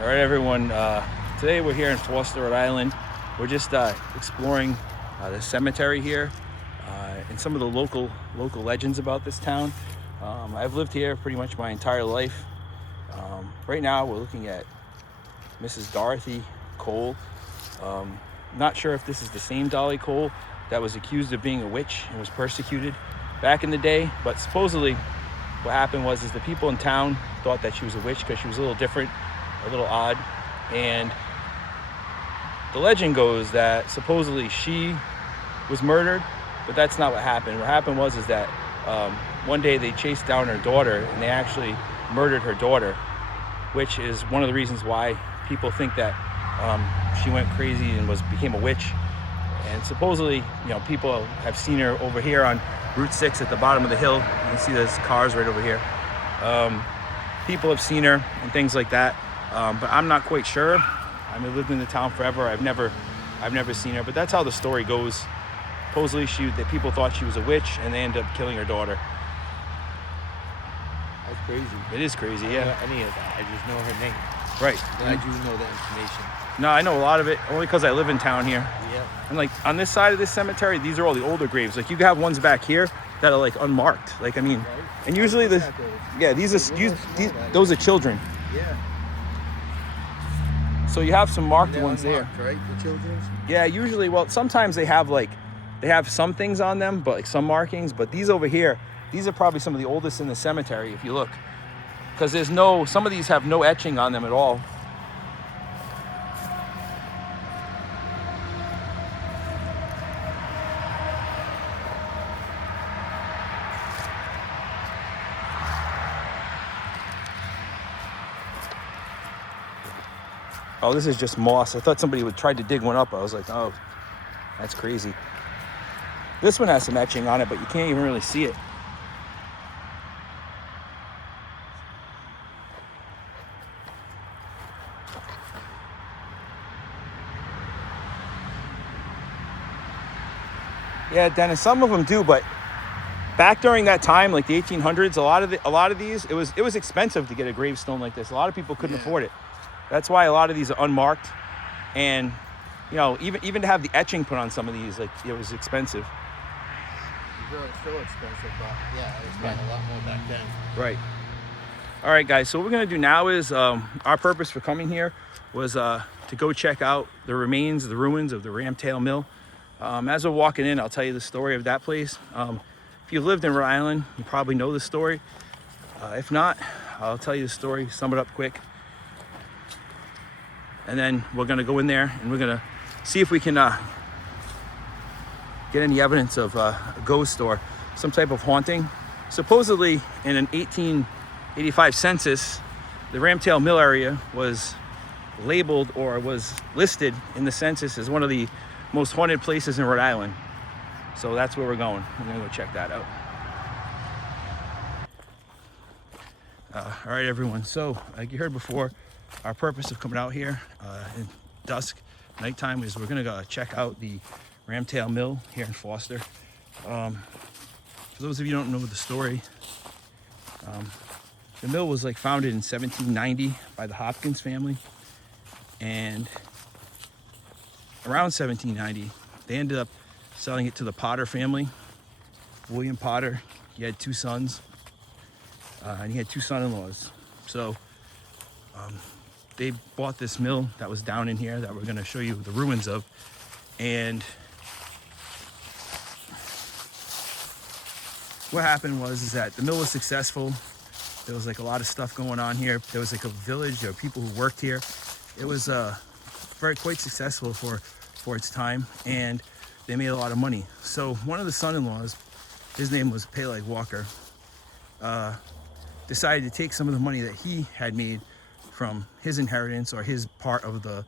All right, everyone. Today we're here in Foster, Rhode Island. We're just exploring the cemetery here and some of the local legends about this town. I've lived here pretty much my entire life. Right now we're looking at Mrs. Dorothy Cole. Not sure if this is the same Dolly Cole that was accused of being a witch and was persecuted back in the day, but supposedly what happened was the people in town thought that she was a witch because she was a little different, a little odd, and the legend goes that supposedly she was murdered, but that's not what happened. What happened was that one day they chased down her daughter and they actually murdered her daughter, which is one of the reasons why people think that she went crazy and became a witch. And supposedly, people have seen her over here on Route 6 at the bottom of the hill. You can see there's cars right over here. People have seen her and things like that, but I'm not quite sure. I mean, lived in the town forever. I've never seen her, but that's how the story goes. Supposedly, that people thought she was a witch, and they ended up killing her daughter. That's crazy. It is crazy, I yeah. don't know any of that. I just know her name. Right. And I do know that information. No, I know a lot of it only because I live in town here. Yeah. And like on this side of this cemetery, these are all the older graves. Like you have ones back here that are like unmarked. Like I mean, Right. and usually those are children. Yeah. So you have some marked They're ones there. unmarked, right? The children's? Yeah, usually. Well, sometimes they have some things on them, but like some markings. But these over here, these are probably some of the oldest in the cemetery if you look, because some of these have no etching on them at all. Oh, this is just moss. I thought somebody would try to dig one up. I was like, oh, that's crazy. This one has some etching on it, but you can't even really see it. Yeah, Dennis, some of them do, but back during that time, like the 1800s, a lot of these, it was expensive to get a gravestone like this. A lot of people couldn't afford it. That's why a lot of these are unmarked, and even to have the etching put on some of these, like it was expensive. It's still expensive, but yeah, it's gotten a lot more back then. Right. All right, guys. So what we're gonna do now is our purpose for coming here was to go check out the ruins of the Ramtail Mill. As we're walking in, I'll tell you the story of that place. If you've lived in Rhode Island, you probably know the story. If not, I'll tell you the story, sum it up quick. And then we're gonna go in there and we're gonna see if we can get any evidence of a ghost or some type of haunting. Supposedly in an 1885 census, the Ramtail Mill area was labeled or was listed in the census as one of the most haunted places in Rhode Island. So that's where we're going. We're gonna go check that out. All right, everyone. So like you heard before, our purpose of coming out here in dusk, nighttime, is we're gonna go check out the Ramtail Mill here in Foster. For those of you who don't know the story, the mill was founded in 1790 by the Hopkins family, and around 1790 they ended up selling it to the Potter family. William Potter, he had two sons, and he had two son-in-laws. So they bought this mill that was down in here that we're going to show you the ruins of. And what happened was that the mill was successful. There was a lot of stuff going on here. There was a village. There were people who worked here. It was quite successful for its time, and they made a lot of money. So one of the son-in-laws, his name was Peleg Walker, decided to take some of the money that he had made from his inheritance or his part of the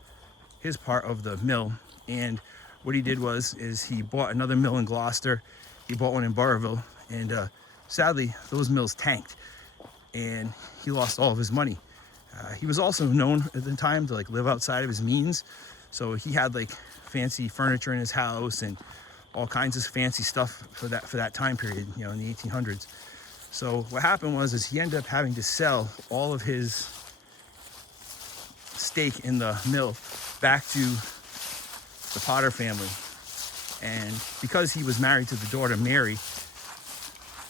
mill, and what he did was he bought another mill in Gloucester. He bought one in Burrillville, and sadly those mills tanked and he lost all of his money. He was also known at the time to live outside of his means, so he had fancy furniture in his house and all kinds of fancy stuff for that time period, in the 1800s. So what happened was he ended up having to sell all of his stake in the mill back to the Potter family. And because he was married to the daughter Mary,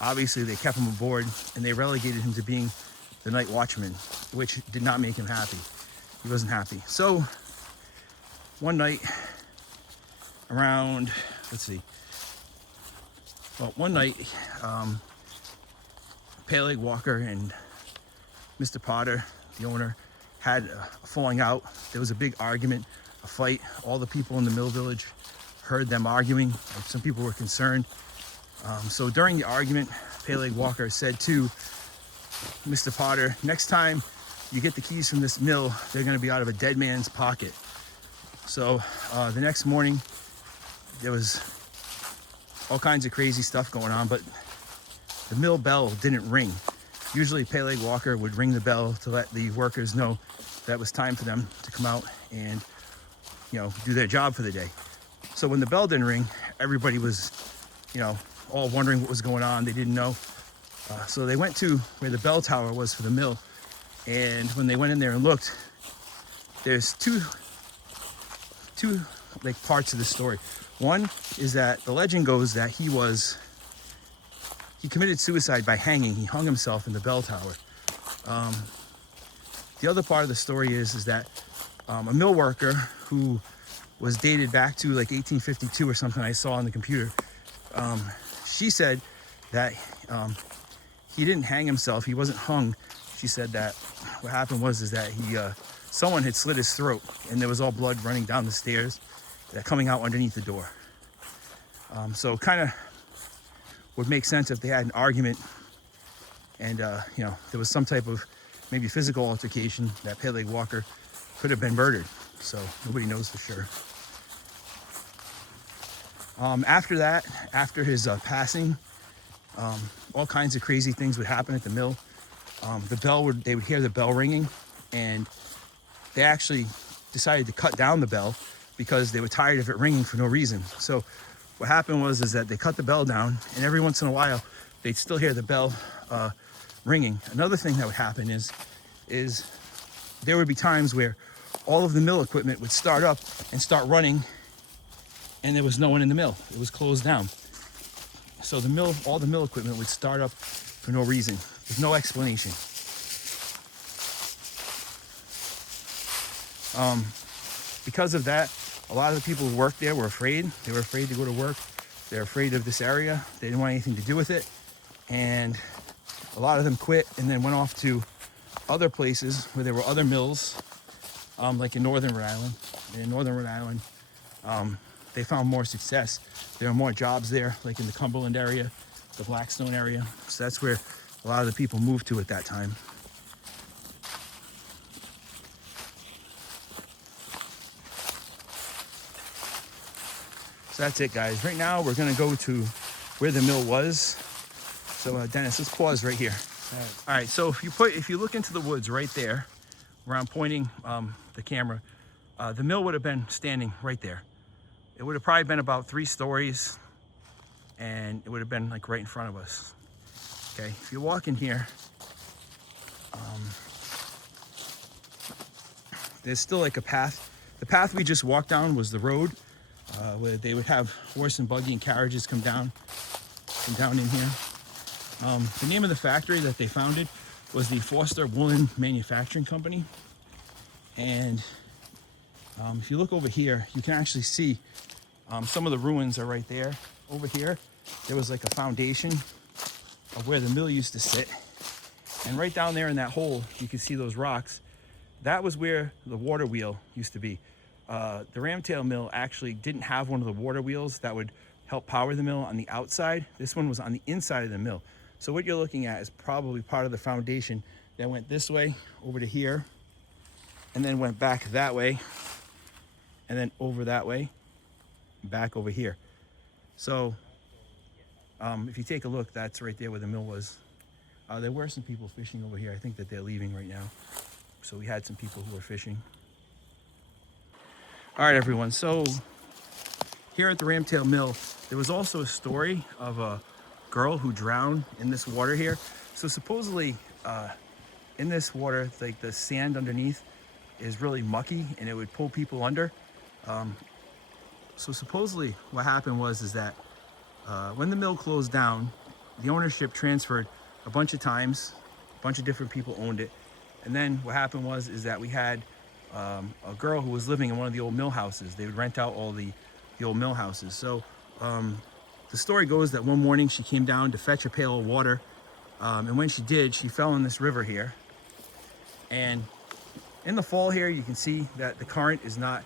obviously they kept him aboard and they relegated him to being the night watchman, which did not make him happy. He wasn't happy. So one night around, one night, Pale Leg Walker and Mr. Potter, the owner, had a falling out. There was a big argument, a fight. All the people in the mill village heard them arguing. Some people were concerned. So during the argument, Pale Leg Walker said to Mr. Potter, next time you get the keys from this mill, they're going to be out of a dead man's pocket. So the next morning, there was all kinds of crazy stuff going on, but the mill bell didn't ring. Usually Pale Leg Walker would ring the bell to let the workers know that it was time for them to come out and, do their job for the day. So when the bell didn't ring, everybody was, all wondering what was going on. They didn't know. So they went to where the bell tower was for the mill. And when they went in there and looked, there's two parts of the story. One is that the legend goes that he committed suicide by hanging. He hung himself in the bell tower. The other part of the story is that a mill worker who was dated back to like 1852 or something, I saw on the computer. She said that he didn't hang himself. He wasn't hung. She said that what happened was that someone had slit his throat and there was all blood running down the stairs coming out underneath the door. So kind of would make sense if they had an argument and there was some type of maybe physical altercation that Pale Leg Walker could have been murdered. So nobody knows for sure. After that, after his passing, all kinds of crazy things would happen at the mill. They would hear the bell ringing, and they actually decided to cut down the bell because they were tired of it ringing for no reason. So what happened was that they cut the bell down, and every once in a while they'd still hear the bell ringing. Another thing that would happen is there would be times where all of the mill equipment would start up and start running, and there was no one in the mill. It was closed down. So all the mill equipment would start up for no reason. There's no explanation. Because of that, a lot of the people who worked there were afraid. They were afraid to go to work. They're afraid of this area. They didn't want anything to do with it. And a lot of them quit and then went off to other places where there were other mills, like in northern Rhode Island. And in northern Rhode Island, they found more success. There were more jobs there, like in the Cumberland area, the Blackstone area. So that's where a lot of the people moved to at that time. So that's it, guys. Right now, we're gonna go to where the mill was. So Dennis, let's pause right here. All right, so if you look into the woods right there, where I'm pointing the camera, the mill would have been standing right there. It would have probably been about 3 stories, and it would have been like right in front of us. Okay, if you walk in here, there's still like a path. The path we just walked down was the road, where they would have horse and buggy and carriages come down in here. The name of the factory that they founded was the Foster Woolen Manufacturing Company. And if you look over here, you can actually see some of the ruins are right there. Over here, there was like a foundation of where the mill used to sit. And right down there in that hole, you can see those rocks. That was where the water wheel used to be. The Ramtail mill actually didn't have one of the water wheels that would help power the mill on the outside. This one was on the inside of the mill. So what you're looking at is probably part of the foundation that went this way over to here, and then went back that way, and then over that way, back over here. So if you take a look, that's right there where the mill was. There were some people fishing over here. I think that they're leaving right now. So we had some people who were fishing. All right, everyone. So here at the Ramtail Mill, there was also a story of a girl who drowned in this water here. So supposedly in this water, like the sand underneath, is really mucky and it would pull people under. So supposedly what happened was that when the mill closed down, the ownership transferred a bunch of times, a bunch of different people owned it. And then what happened was that we had a girl who was living in one of the old mill houses. They would rent out all the old mill houses. So the story goes that one morning she came down to fetch a pail of water. And when she did, she fell in this river here. And in the fall here, you can see that the current is not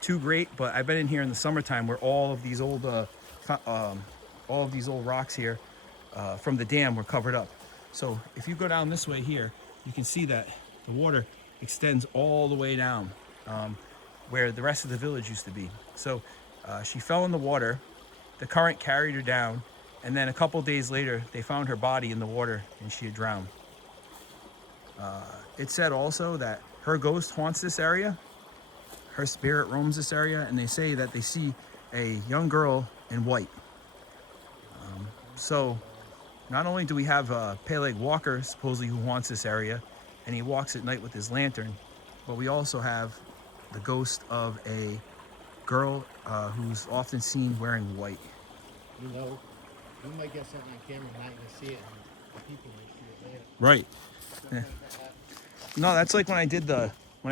too great, but I've been in here in the summertime where all of these old rocks here from the dam were covered up. So if you go down this way here, you can see that the water extends all the way down where the rest of the village used to be. So she fell in the water, the current carried her down, and then a couple days later, they found her body in the water and she had drowned. It said also that her ghost haunts this area. Her spirit roams this area, and they say that they see a young girl in white. So not only do we have a Peleg Walker supposedly who haunts this area, and he walks at night with his lantern, but we also have the ghost of a girl who's often seen wearing white. You know, you might get something on camera and not even see it, and the people might see it later. Right. Something Yeah. like that. No, that's like when I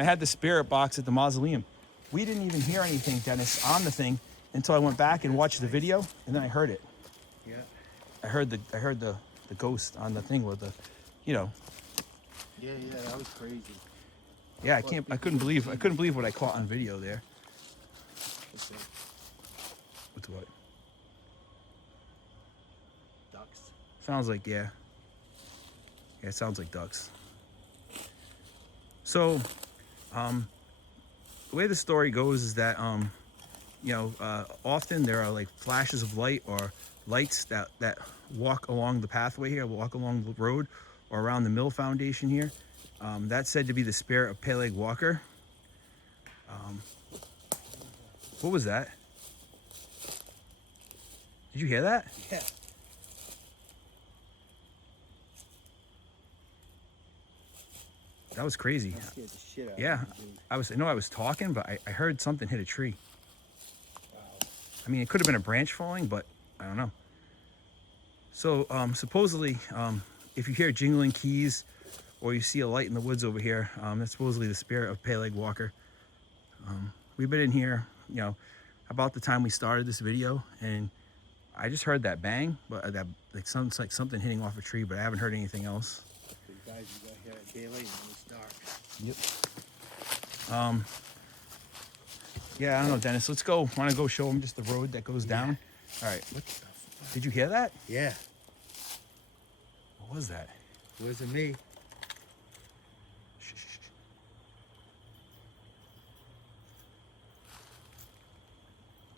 had the spirit box at the mausoleum. We didn't even hear anything, Dennis, on the thing until I went back and watched the video, and then I heard it. Yeah. I heard the ghost on the thing with the, you know. Yeah, that was crazy. Yeah, I couldn't believe what I caught on video there. Okay. With what? Ducks. Sounds like, yeah. Yeah, it sounds like ducks. So, the way the story goes is that, often there are like flashes of light or lights that walk along the pathway here, walk along the road or around the mill foundation here. That's said to be the spirit of Peleg Walker. What was that? Did you hear that? Yeah. That was crazy. That scared the shit out Yeah, of me, dude. I was talking, but I heard something hit a tree. Wow. I mean, it could have been a branch falling, but I don't know. So supposedly, if you hear jingling keys or you see a light in the woods over here, that's supposedly the spirit of Peleg Walker. We've been in here, about the time we started this video, and I just heard that bang, but that sounds like something hitting off a tree, but I haven't heard anything else. You guys, you got here at daylight and it's dark. Yep. Yeah, I don't know, Dennis. Let's go. Want to go show him just the road that goes down? All right. What the fuck? Did you hear that? Yeah. What was that? It wasn't me. Shh, shh, shh.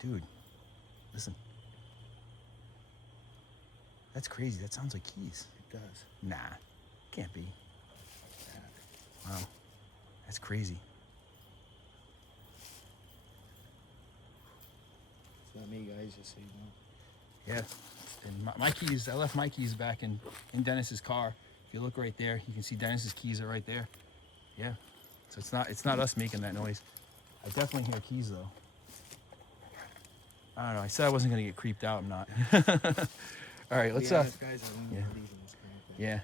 Dude, listen. That's crazy. That sounds like keys. It does. Nah, can't be. Wow, that's crazy. It's not me, guys, just so you know. Yeah, and my keys, I left my keys back in Dennis's car. If you look right there, you can see Dennis's keys are right there. Yeah, so it's not us making that noise. I definitely hear keys though. I don't know, I said I wasn't gonna get creeped out, I'm not. All right, let's, guys, I don't yeah. believe in this kind of thing. yeah.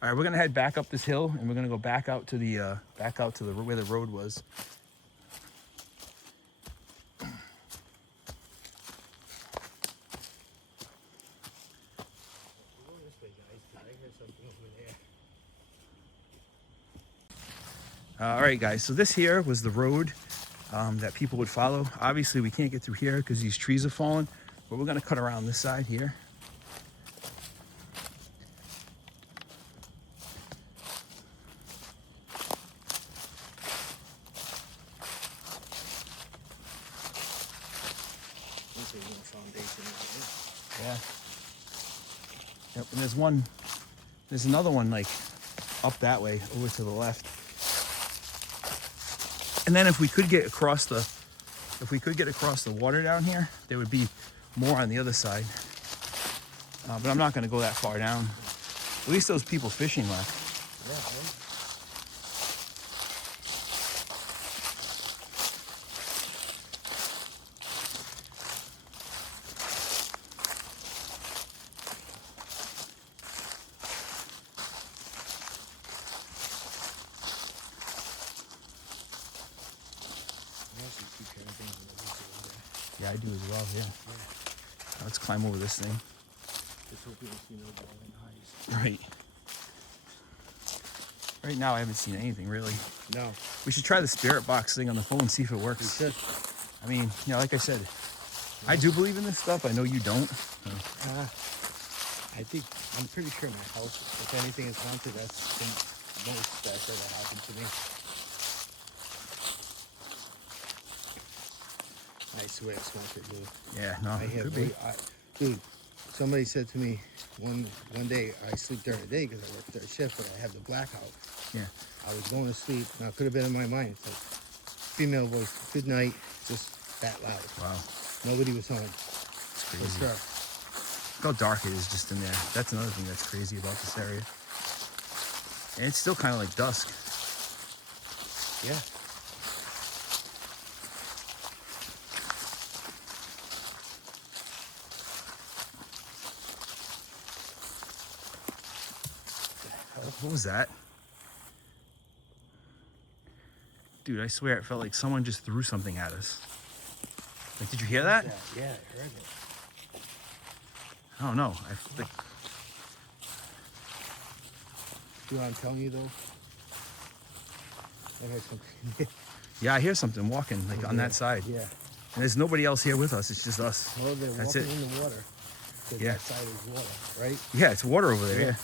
All right, we're gonna head back up this hill and we're gonna go back out to the where the road was. We're going this way, guys. I heard something over there. All right, guys, so this here was the road that people would follow. Obviously, we can't get through here because these trees have fallen, but we're gonna cut around this side here. Looks like no foundation over Yeah. Yep, and there's another one like up that way over to the left. And then if we could get across the water down here, there would be more on the other side. But I'm not going to go that far down. At least those people fishing left. there. Yeah, Yeah, I do as well, yeah. Let's climb over this thing. Just hope you don't see no bowling eyes. Right. Right now, I haven't seen anything, really. No. We should try the spirit box thing on the phone and see if it We works. should. I mean, you know, like I said, I do believe in this stuff. I know you don't. I think, I'm pretty sure my house, if anything is haunted, that's the most that's ever happened to me. I swear it's haunted, dude. Yeah, no, I it have, could be. dude, somebody said to me one day, I sleep during the day because I work third shift, but I have the blackout. Yeah. I was going to sleep. Now, it could have been in my mind. It's like, female voice, good night, just that loud. Wow. Nobody was home. It's crazy. For sure. Look how dark it is just in there. That's another thing that's crazy about this area. And it's still kind of like dusk. Yeah. What was that? Dude, I swear it felt like someone just threw something at us. Like, did you hear that? Yeah, I heard it. I don't know. Like, You know what I'm telling you, though? I heard something. yeah, I hear something walking, like, on that side. Yeah. And there's nobody else here with us. It's just us. Well, they're That's walking it. in the water. Because Yeah. that side is water, right? Yeah, it's water over there, Yeah. yeah.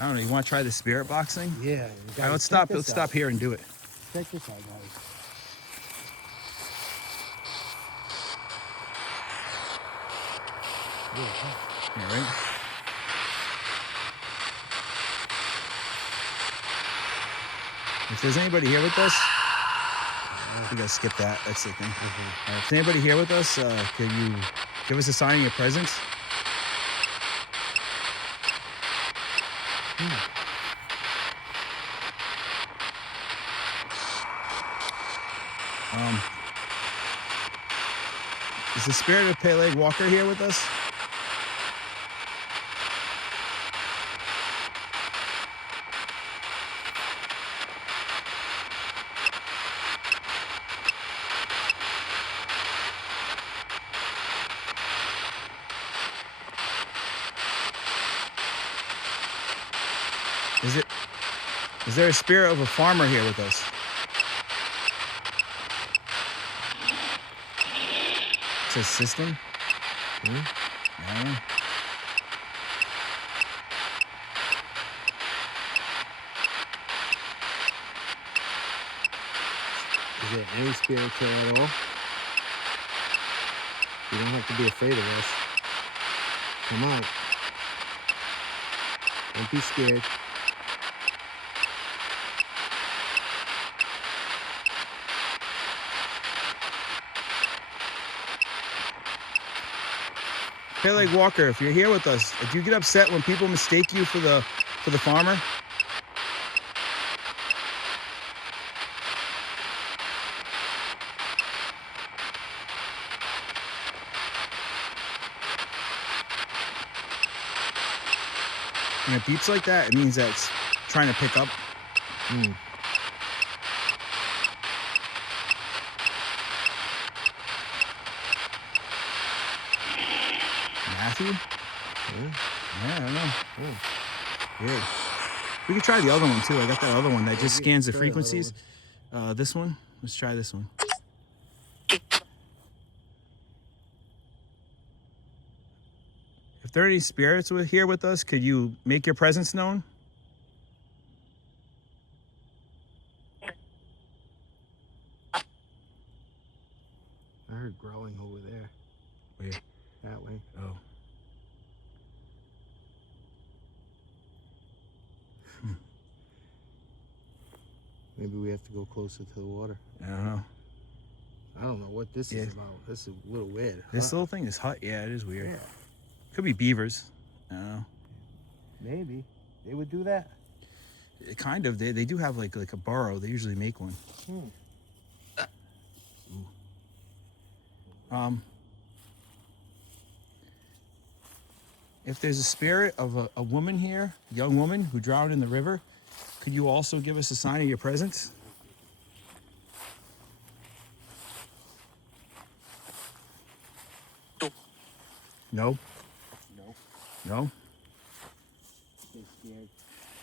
I don't know. You want to try the spirit box thing? Yeah. All right, let's stop. Let's stop here and do it. Check this out, guys. Yeah. Yeah, right? If there's anybody here with us, we gotta skip that. That's the thing. If there's anybody here with us, can you give us a sign of your presence? Is the spirit of Pale Leg Walker here with us? Is there a spirit of a farmer here with us? It says system. I don't know. Is there any spirit here at all? You don't have to be afraid of us. Come on. Don't be scared. Pale Leg Walker, if you're here with us, do you get upset when people mistake you for the farmer? When it beeps like that, it means that it's trying to pick up. Matthew? Yeah, I don't know. Weird. We could try the other one too. I got that other one that just scans the frequencies. This one? Let's try this one. If there are any spirits here with us, could you make your presence known? I heard growling over there. Where? That way. Oh. Maybe we have to go closer to the water. I don't know. I don't know what this is about. This is a little weird. This little thing is hot. Yeah, it is weird. Yeah. Could be beavers. I don't know. Maybe. They would do that. Kind of. They do have like a burrow. They usually make one. If there's a spirit of a woman here, a young woman who drowned in the river, could you also give us a sign of your presence? No. No. No. They're scared.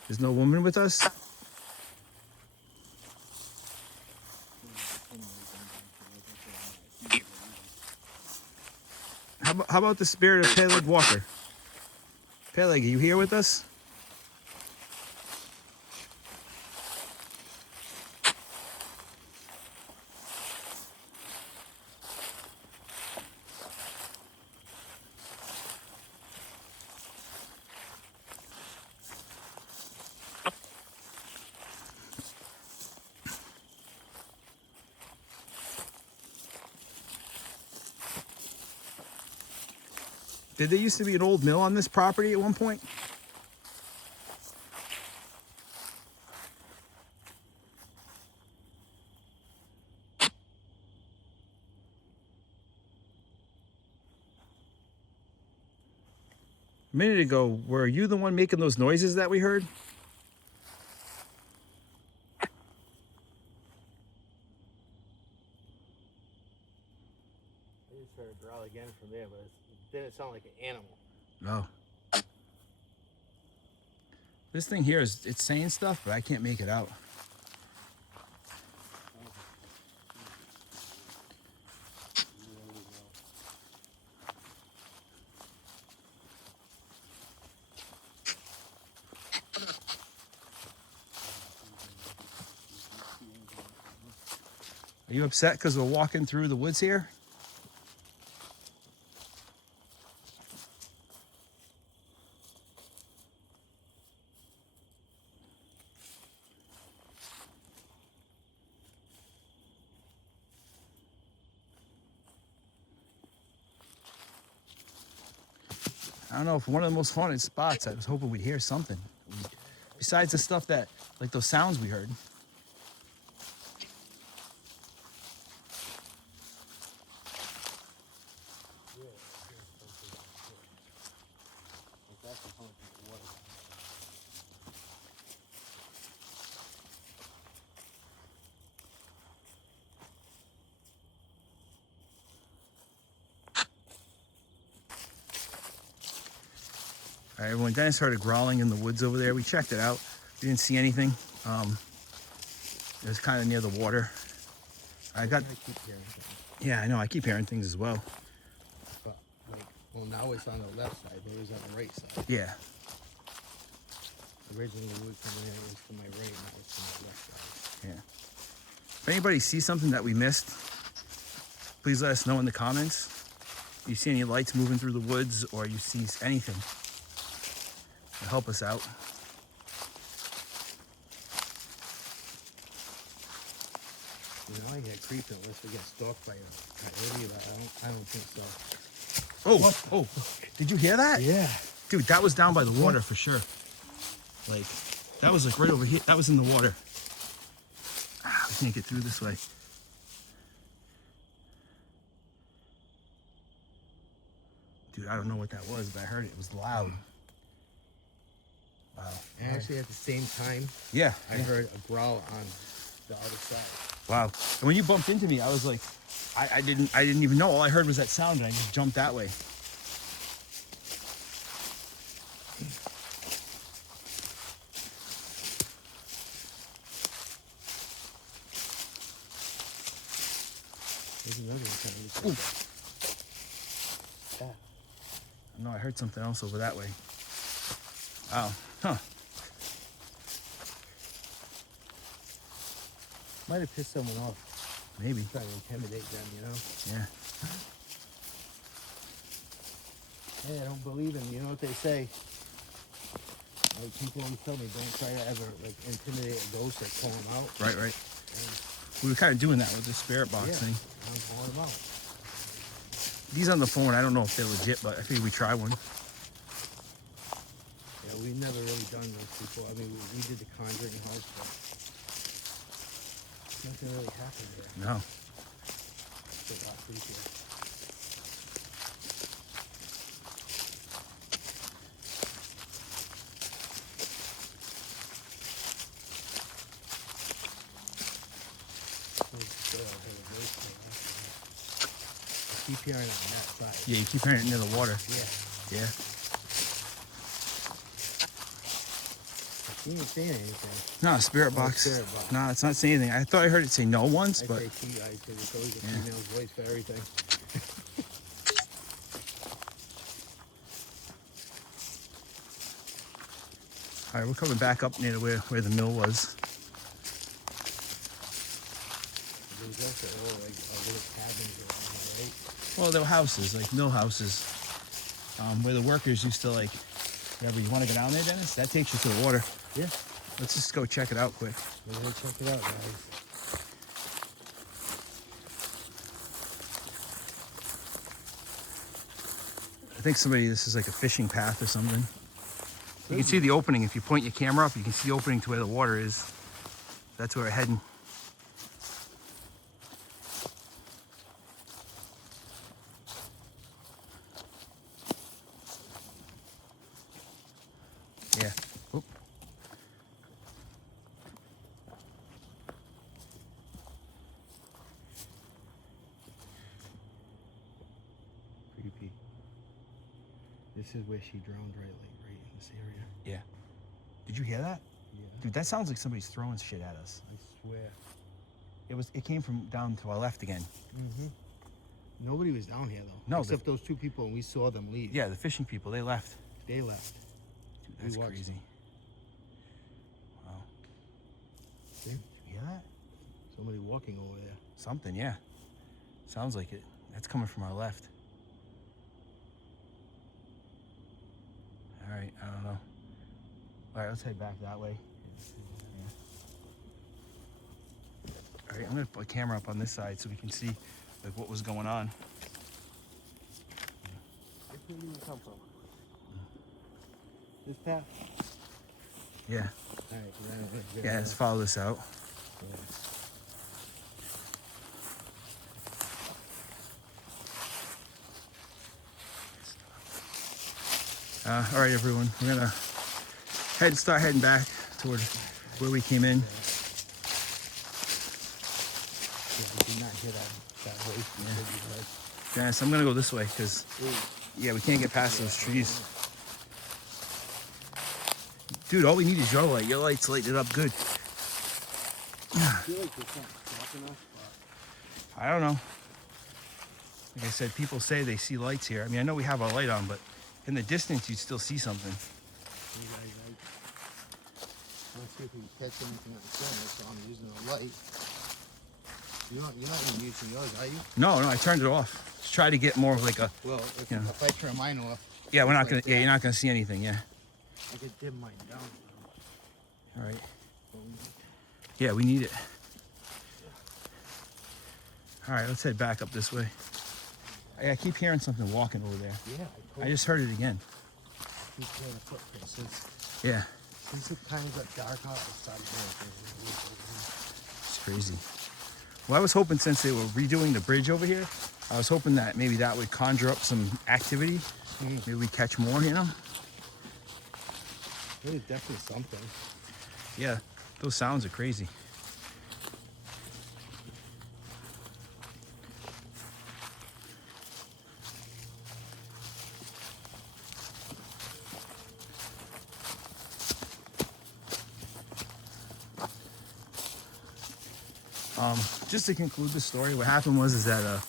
There's no woman with us. How about the spirit of Pale Leg Walker? Pale Leg, are you here with us? Did there used to be an old mill on this property at one point? A minute ago, were you the one making those noises that we heard? I just heard a growl again from there, but it didn't sound like an animal. No. This thing here is, it's saying stuff, but I can't make it out. Are you upset because we're walking through the woods here? I don't know, if one of the most haunted spots, I was hoping we'd hear something. Besides the stuff that, like those sounds we heard. All right, when Dennis heard a growling in the woods over there, we checked it out. We didn't see anything. It was kind of near the water. I keep hearing things. Yeah, I know. I keep hearing things as well. But like, well, now it's on the left side, but it was on the right side. Yeah. Originally, it was to my right, now it's to my left side. Yeah. If anybody sees something that we missed, please let us know in the comments. If you see any lights moving through the woods, or you see anything, help us out. You know, I get creeped unless we get stalked by a coyote, but I don't think so. Oh, did you hear that? Yeah. Dude, that was down by the water for sure. Like, that was like right over here. That was in the water. We can't get through this way. Dude, I don't know what that was, but I heard it. It was loud. Wow. And actually, at the same time, Yeah. I heard a growl on the other side. Wow. And when you bumped into me, I was like, I didn't even know. All I heard was that sound, and I just jumped that way. There's another one coming. Yeah. No, I heard something else over that way. Wow. Huh. Might have pissed someone off. Maybe. Trying to intimidate them, you know? Yeah. Hey, I don't believe him. You know what they say? Like, people always tell me, don't try to ever like intimidate a ghost or call him out. Right. And, We were kind of doing that with the spirit box thing. I'm calling him out. These on the phone, I don't know if they're legit, but I figured we try one. Yeah, we've never really done this before. I mean, we did the Conjuring house, but nothing really happened here. No. It's a lot creepier. keep hearing it on that side. Yeah, you keep hearing it near the water. Yeah. Yeah. She ain't saying anything. No, spirit box. Spirit box. No, it's not saying anything. I thought I heard it say no once, but I say she, I said it's always a female's voice for everything. all right, we're coming back up near where the mill was. There's also little cabins around there, right? Well, there were houses, like mill houses, where the workers used to like, whatever. You want to go down there, Dennis? That takes you to the water. Yeah. Let's just go check it out quick. We're gonna check it out, guys. I think this is like a fishing path or something. You can see the opening. If you point your camera up, you can see the opening to where the water is. That's where we're heading. Yeah. Oop. Creepy. This is where she drowned, right in this area. Yeah. Did you hear that? Yeah. Dude, that sounds like somebody's throwing shit at us. I swear. It came from down to our left again. Mm-hmm. Nobody was down here though. No, except those two people, and we saw them leave. Yeah, the fishing people, they left. They left. Dude, that's watched crazy. them. Wow. See? Did you hear that? Somebody walking over there. Something, yeah. Sounds like it. That's coming from our left. All right, I don't know. All right, let's head back that way. Yeah. All right, I'm gonna put a camera up on this side so we can see like what was going on. Where did you come from? This path? Yeah, Alright, yeah. Let's follow this out. All right, everyone. We're gonna start heading back toward where we came in. Yeah, I did not hear that voice you said you heard. Dennis, I'm gonna go this way because yeah, we can't get past those trees. Dude, all we need is your light. Your light's lighting it up good. I feel like there's something blocking us, but I don't know. Like I said, people say they see lights here. I mean, I know we have our light on, but in the distance, you'd still see something. you guys, let's see if we can catch anything on the camera, so I'm using a light. You're not even using yours, are you? No, I turned it off. Just try to get more of like a. Well, if, Yeah. if I turn mine off, Yeah, we're not gonna. like Yeah, that. you're not gonna see anything. Yeah. I could dim mine down. All right. But Yeah, we need it. All right, let's head back up this way. I keep hearing something walking over there. yeah, I just heard it again. keep hearing a footprint since Yeah, it kind of got dark out. I started hearing things. it's crazy. Well, I was hoping since they were redoing the bridge over here, I was hoping that maybe that would conjure up some activity. Maybe we catch more, you know? There's definitely something. Yeah, those sounds are crazy. Just to conclude the story, what happened was that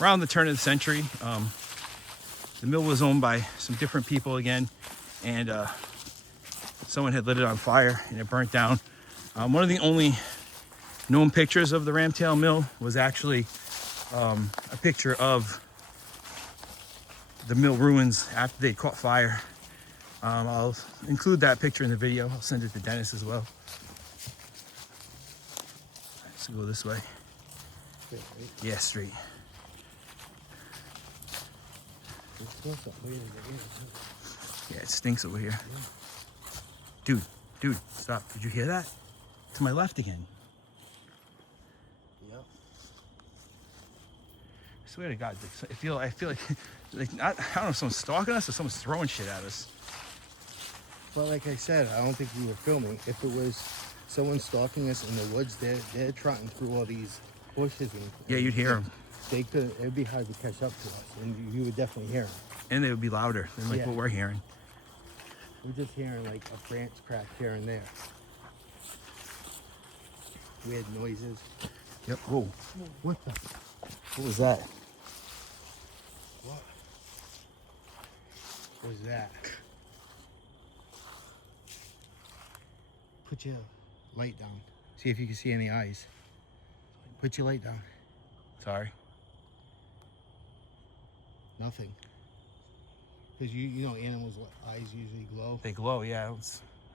around the turn of the century, the mill was owned by some different people again, and someone had lit it on fire and it burnt down. One of the only known pictures of the Ramtail Mill was actually a picture of the mill ruins after they caught fire. I'll include that picture in the video. I'll send it to Dennis as well. Let's go this way. Straight, right? Yeah, straight. There's still something weird in the air, too. Yeah, it stinks over here. Dude, stop. Did you hear that? To my left again. Yep. I swear to God, I feel like I don't know if someone's stalking us or someone's throwing shit at us. But like I said, I don't think we were filming. If it was someone stalking us in the woods, they're trotting through all these bushes. Yeah, you'd hear them. they could. It'd be hard to catch up to us, and you would definitely hear them. And they would be louder than like Yeah. what we're hearing. We're just hearing like a branch crack here and there. Weird noises. Yep. Whoa. What the? What was that? What was that? Put your light down. See if you can see any eyes. Put your light down. Sorry. Nothing. Because you know animals' eyes usually glow. They glow, yeah.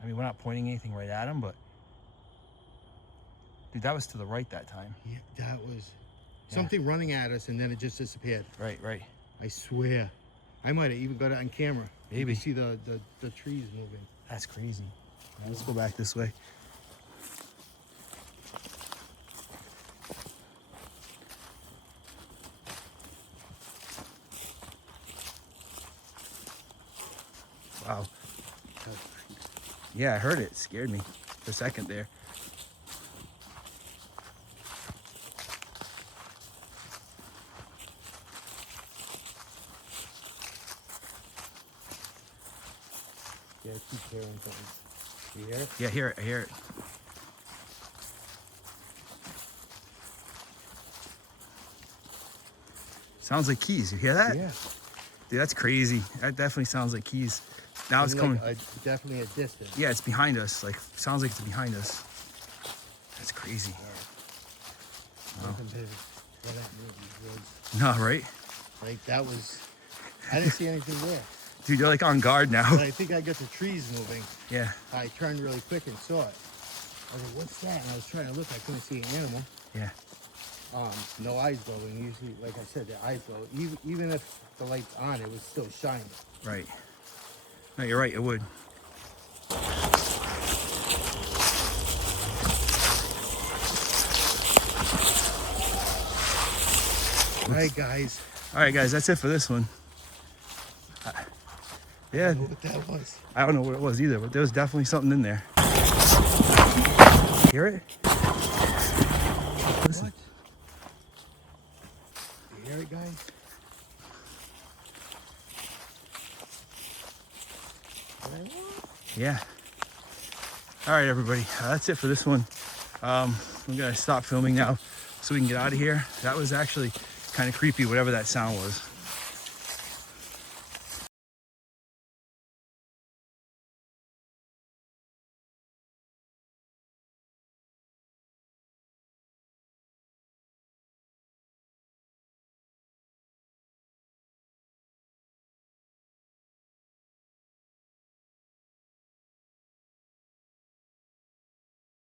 I mean, we're not pointing anything right at them, but dude, that was to the right that time. Yeah, that was something running at us, and then it just disappeared. Right, right. I swear. I might have even got it on camera. Maybe. You can see the trees moving. That's crazy. Let's go back this way. Wow. Yeah, I heard it. It scared me for a second there. Yeah, I keep hearing things. You hear it? Yeah, I hear it. I hear it. Sounds like keys. You hear that? Yeah. Dude, that's crazy. That definitely sounds like keys. Now it's And coming. like definitely a distance. Yeah, it's behind us. Like, sounds like it's behind us. That's crazy. Nothing to what that movie was. No, right? Like that was. I didn't see anything there. Dude, you're like on guard now. But I think I got the trees moving. Yeah, I turned really quick and saw it. I was like, "What's that?" And I was trying to look. I couldn't see an animal. yeah. No eyes glowing. Usually, like I said, the eyes glow. Even if the light's on, it was still shining. Right. No, you're right. It would. All right, guys. All right, guys. That's it for this one. Yeah, I don't know what that was. I don't know what it was either, but there was definitely something in there. Hear it? Listen. What? You hear it, guys? Yeah. All right, everybody. That's it for this one. We're gonna stop filming now so we can get out of here. That was actually kind of creepy, whatever that sound was.